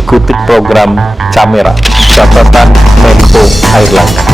Ikuti program Camera, catatan Menko Airlangga.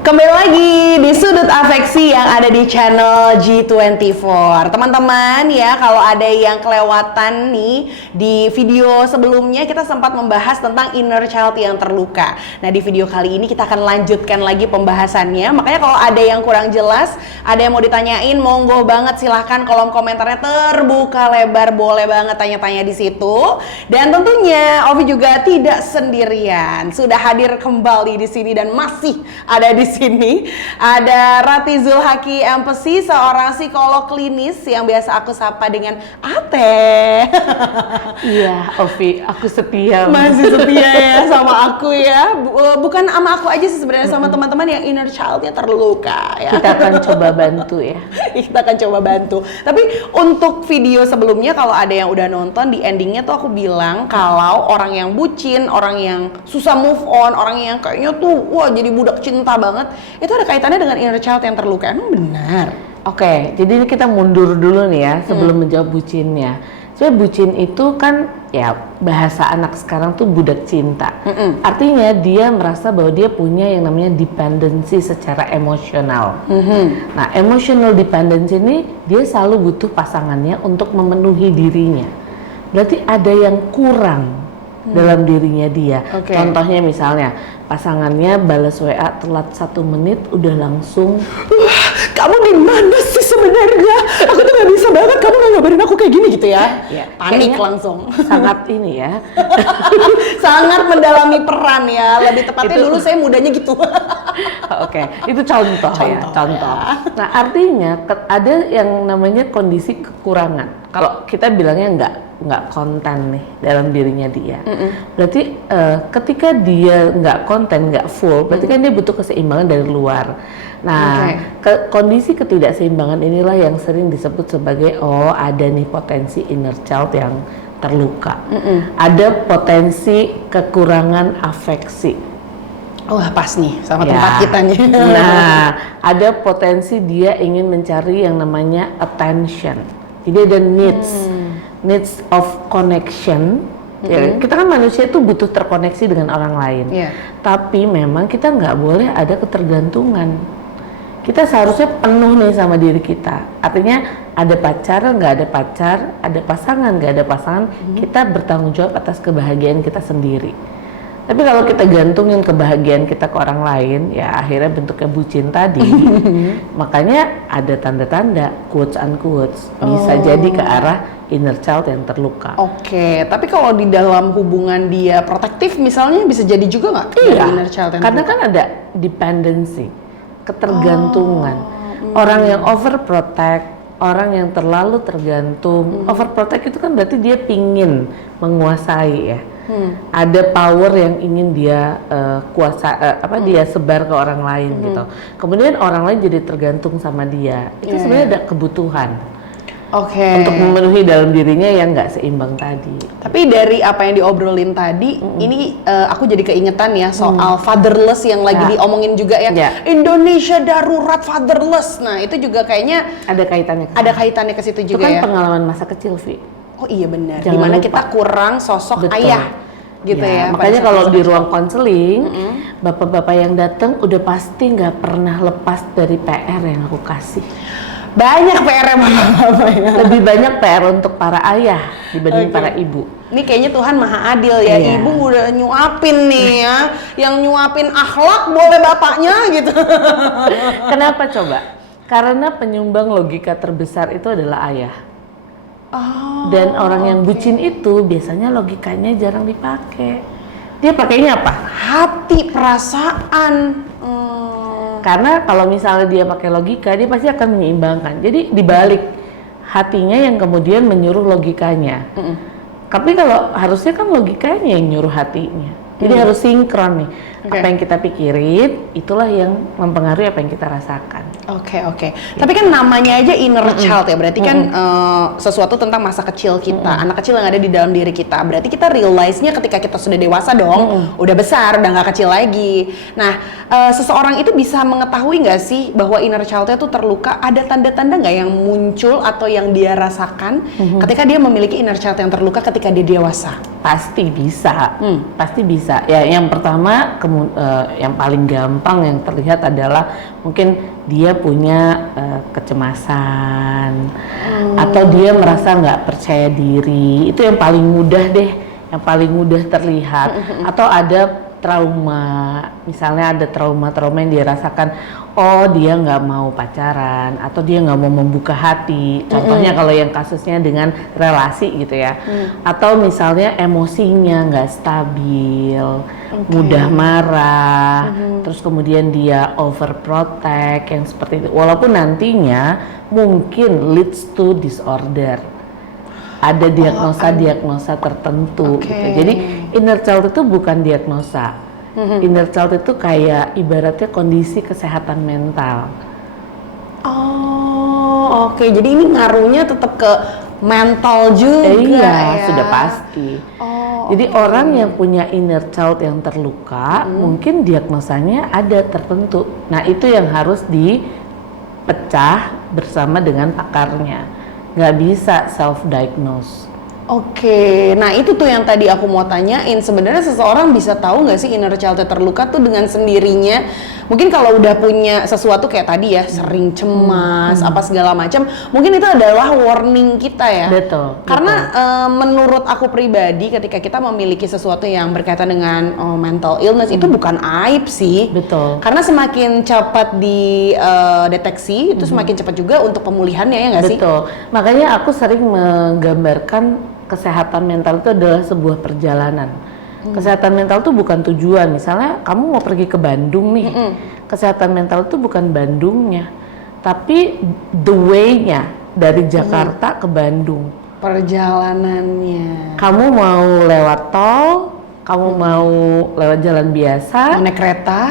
Kembali lagi di Sudut Afeksi yang ada di channel G24. Teman-teman ya, kalau ada yang kelewatan nih di video sebelumnya kita sempat membahas tentang inner child yang terluka. Nah, di video kali ini kita akan lanjutkan lagi pembahasannya. Makanya kalau ada yang kurang jelas, ada yang mau ditanyain, monggo banget silahkan kolom komentarnya terbuka lebar, boleh banget tanya-tanya di situ. Dan tentunya Ovi juga tidak sendirian, sudah hadir kembali di sini dan masih ada di sini. Ada Rati Zulhaki Empesi, seorang psikolog klinis yang biasa aku sapa dengan Ate. Iya, Ovi, aku setia. Masih setia ya sama aku ya. Bukan sama aku aja sih sebenarnya, sama teman-teman yang inner child-nya terluka ya. Kita akan coba bantu ya. Kita akan coba bantu. Tapi untuk video sebelumnya, kalau ada yang udah nonton, di endingnya tuh aku bilang kalau orang yang bucin, orang yang susah move on, orang yang kayaknya tuh wah jadi budak cinta banget, itu ada kaitannya dengan inner child yang terluka. Emang benar? Oke, jadi ini kita mundur dulu nih ya sebelum menjawab bucinnya. Soalnya bucin itu kan ya bahasa anak sekarang tuh budak cinta. Artinya dia merasa bahwa dia punya yang namanya dependency secara emosional. Nah, emotional dependency ini dia selalu butuh pasangannya untuk memenuhi dirinya. Berarti ada yang kurang dalam dirinya dia. Contohnya misalnya pasangannya balas WA telat 1 menit udah langsung, Wah, kamu di mana sih sebenarnya? Aku tuh gak bisa banget, kamu gak ngabarin aku kayak gini gitu ya? ya, Panik kayaknya langsung. sangat ini ya. Sangat mendalami peran ya. Lebih tepatnya Itu- dulu saya mudanya gitu. Oke, itu contoh ya, contoh. Nah, artinya ada yang namanya kondisi kekurangan. Kalau kita bilangnya nggak konten nih dalam dirinya dia. Berarti ketika dia nggak konten, nggak full, berarti kan dia butuh keseimbangan dari luar. Nah, kondisi ketidakseimbangan inilah yang sering disebut sebagai ada nih potensi inner child yang terluka. Ada potensi kekurangan afeksi. Wah, pas nih sama Ya. tempat kita nih. Nah, ada potensi dia ingin mencari yang namanya attention. Jadi ada needs of connection. Ya, kita kan manusia itu butuh terkoneksi dengan orang lain. Tapi memang kita nggak boleh ada ketergantungan. Kita seharusnya penuh nih sama diri kita. Artinya ada pacar, nggak ada pacar, ada pasangan, nggak ada pasangan, kita bertanggung jawab atas kebahagiaan kita sendiri. Tapi kalau kita gantungin kebahagiaan kita ke orang lain, ya akhirnya bentuknya bucin tadi. Makanya ada tanda-tanda quotes unquotes bisa jadi ke arah inner child yang terluka. Oke, tapi kalau di dalam hubungan dia protektif misalnya bisa jadi juga nggak? Iya, Inner child yang karena terluka? kan ada dependency, ketergantungan. Orang yang overprotect, orang yang terlalu tergantung. Overprotect itu kan berarti dia pingin menguasai ya. Ada power yang ingin dia dia sebar ke orang lain gitu. Kemudian orang lain jadi tergantung sama dia. Itu sebenarnya ada kebutuhan untuk memenuhi dalam dirinya yang nggak seimbang tadi. Tapi dari apa yang diobrolin tadi, ini aku jadi keingetan ya soal fatherless yang lagi diomongin juga ya. Indonesia darurat fatherless. Nah, itu juga kayaknya Ada kaitannya. ada kaitannya ke situ Itu juga kan ya. pengalaman masa kecil, Vi. Oh iya benar. Jangan Dimana lupa. kita kurang sosok Betul. ayah, gitu ya. Makanya pada kalau saat di masa ruang konseling, bapak-bapak yang datang udah pasti nggak pernah lepas dari PR yang aku kasih. banyak PR bapak-bapak ya. Lebih banyak PR untuk para ayah dibanding para ibu. Ini kayaknya Tuhan maha adil ya. Iya. Ibu udah nyuapin nih ya. Yang nyuapin akhlak boleh bapaknya gitu. Kenapa coba? Karena penyumbang logika terbesar itu adalah ayah. Dan orang yang bucin itu biasanya logikanya jarang dipakai. Dia pakainya apa? Hati, perasaan. Karena kalau misalnya dia pakai logika, dia pasti akan menyeimbangkan. Jadi dibalik hatinya yang kemudian menyuruh logikanya. Tapi kalau harusnya kan logikanya yang nyuruh hatinya. Jadi harus sinkron nih. Apa yang kita pikirin, itulah yang mempengaruhi apa yang kita rasakan. Oke. Tapi kan namanya aja inner child ya, berarti kan sesuatu tentang masa kecil kita, anak kecil yang ada di dalam diri kita. Berarti kita realize-nya ketika kita sudah dewasa dong, udah besar, udah nggak kecil lagi. Nah, seseorang itu bisa mengetahui nggak sih bahwa inner child-nya tuh terluka? Ada tanda-tanda nggak yang muncul atau yang dia rasakan ketika dia memiliki inner child yang terluka ketika dia dewasa? Pasti bisa, pasti bisa. Ya, yang pertama, yang paling gampang yang terlihat adalah mungkin dia punya kecemasan, atau dia merasa nggak percaya diri. Itu yang paling mudah deh, yang paling mudah terlihat. Atau ada trauma, misalnya ada trauma-trauma yang dia rasakan, oh dia nggak mau pacaran, atau dia nggak mau membuka hati. Contohnya kalau yang kasusnya dengan relasi gitu ya, atau misalnya emosinya nggak stabil, mudah marah, terus kemudian dia overprotect yang seperti itu. Walaupun nantinya mungkin leads to disorder. Ada diagnosa tertentu gitu. Jadi inner child itu bukan diagnosa. Inner child itu kayak ibaratnya kondisi kesehatan mental. Oh, oke. Jadi ini ngaruhnya tetap ke mental juga ya. Sudah pasti. Jadi orang yang punya inner child yang terluka, mungkin diagnosanya ada tertentu. Nah, itu yang harus dipecah bersama dengan pakarnya. Nggak bisa self-diagnose. Oke, nah itu tuh yang tadi aku mau tanyain. Sebenarnya seseorang bisa tahu nggak sih inner child terluka tuh dengan sendirinya? Mungkin kalau udah punya sesuatu kayak tadi ya, sering cemas, apa segala macam, mungkin itu adalah warning kita ya. Betul. Karena menurut aku pribadi, ketika kita memiliki sesuatu yang berkaitan dengan mental illness itu bukan aib sih. Betul. Karena semakin cepat dideteksi, itu semakin cepat juga untuk pemulihannya ya nggak sih? Betul. Makanya aku sering menggambarkan kesehatan mental itu adalah sebuah perjalanan. Kesehatan mental itu bukan tujuan. Misalnya kamu mau pergi ke Bandung nih, kesehatan mental itu bukan Bandungnya, tapi the way-nya dari Jakarta ke Bandung. Perjalanannya. Kamu mau lewat tol, kamu mau lewat jalan biasa,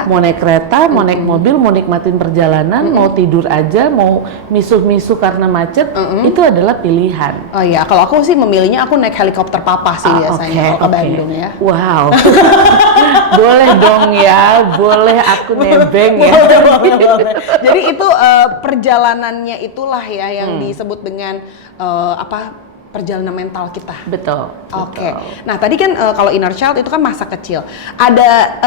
Mau naik kereta, mau naik mobil, mau nikmatin perjalanan, mau tidur aja, mau misuh-misuh karena macet, itu adalah pilihan. Oh iya, kalau aku sih memilihnya aku naik helikopter papa sih biasanya kalau ke Bandung ya. Wow. Boleh dong ya, boleh aku nebeng ya. Boleh. Jadi itu perjalanannya itulah ya yang disebut dengan perjalanan mental kita. Betul. Oke. Nah tadi kan kalau inner child itu kan masa kecil. Ada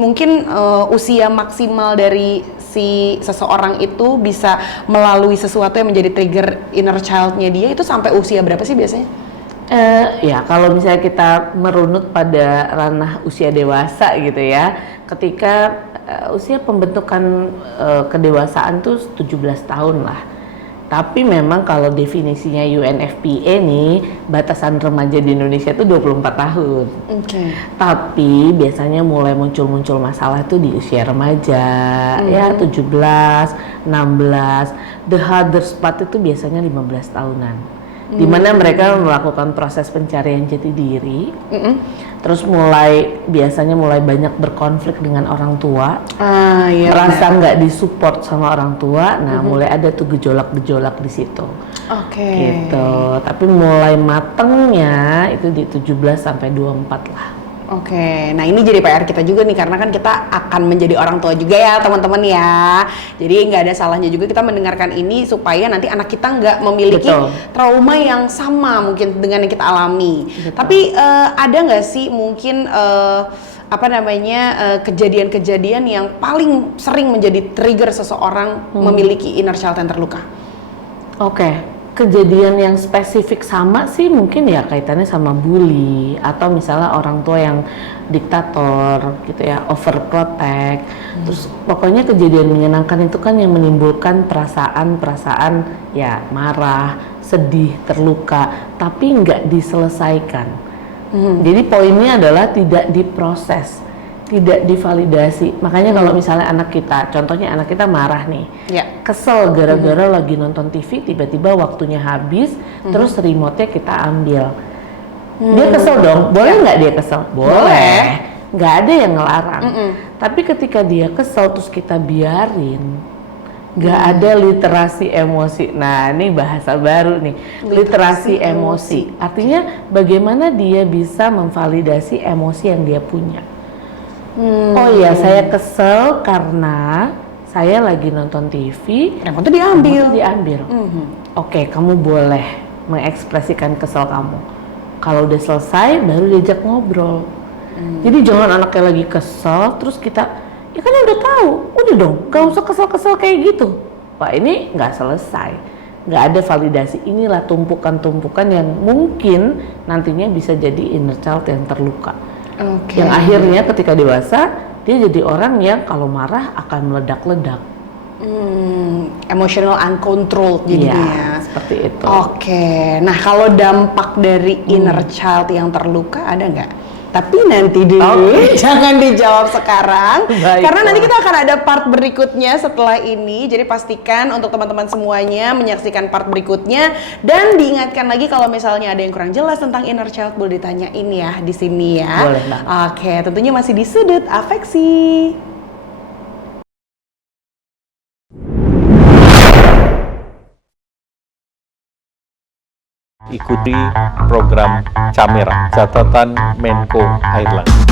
mungkin usia maksimal dari si seseorang itu bisa melalui sesuatu yang menjadi trigger inner child-nya dia itu sampai usia berapa sih biasanya? Ya kalau misalnya kita merunut pada ranah usia dewasa gitu ya, ketika usia pembentukan kedewasaan tuh 17 tahun lah. Tapi memang kalau definisinya UNFPA nih, batasan remaja di Indonesia itu 24 tahun. Tapi biasanya mulai muncul-muncul masalah tuh di usia remaja, ya 17, 16. The hardest part itu biasanya 15 tahunan. Di mana mereka melakukan proses pencarian jati diri, terus biasanya mulai banyak berkonflik dengan orang tua, merasa nggak disupport sama orang tua, nah mulai ada tuh gejolak-gejolak di situ. Gitu. Tapi mulai matengnya itu di 17 sampai 24 lah. Nah ini jadi PR kita juga nih karena kan kita akan menjadi orang tua juga ya teman-teman ya. Jadi nggak ada salahnya juga kita mendengarkan ini supaya nanti anak kita nggak memiliki trauma yang sama mungkin dengan yang kita alami. Tapi ada nggak sih mungkin kejadian-kejadian yang paling sering menjadi trigger seseorang memiliki inner child yang terluka? Kejadian yang spesifik sama sih mungkin ya kaitannya sama bully atau misalnya orang tua yang diktator gitu ya, overprotect. Terus pokoknya kejadian menyenangkan itu kan yang menimbulkan perasaan ya marah, sedih, terluka, tapi nggak diselesaikan. Jadi poinnya adalah tidak diproses, tidak divalidasi. Makanya kalau misalnya contohnya anak kita marah nih, kesel gara-gara lagi nonton TV, tiba-tiba waktunya habis, terus remote-nya kita ambil. Dia kesel dong, boleh nggak dia kesel? Boleh, nggak ada yang ngelarang. Tapi ketika dia kesel terus kita biarin, nggak ada literasi emosi. Nah ini bahasa baru nih, literasi emosi. Artinya bagaimana dia bisa memvalidasi emosi yang dia punya. Oh iya, saya kesel karena saya lagi nonton TV, Remote diambil. diambil. Oke, kamu boleh mengekspresikan kesel kamu. Kalau udah selesai, baru diajak ngobrol. Jadi jangan anaknya lagi kesel, terus kita, ya kan udah tahu, udah dong, gak usah kesel-kesel kayak gitu. Wah, ini nggak selesai, nggak ada validasi. Inilah tumpukan-tumpukan yang mungkin nantinya bisa jadi inner child yang terluka. Oke. Yang akhirnya ketika dewasa, dia jadi orang yang kalau marah akan meledak-ledak. Emotional uncontrolled Iya, jadinya. seperti itu. Oke, nah kalau dampak dari inner child yang terluka ada nggak? Tapi nanti dulu, jangan dijawab sekarang, Baiklah. karena nanti kita akan ada part berikutnya setelah ini. Jadi pastikan untuk teman-teman semuanya menyaksikan part berikutnya dan diingatkan lagi kalau misalnya ada yang kurang jelas tentang inner child boleh ditanyain ya di sini ya. Boleh banget. Oke, tentunya masih di sudut afeksi. Ikuti program Camera, catatan Menko Airlangga.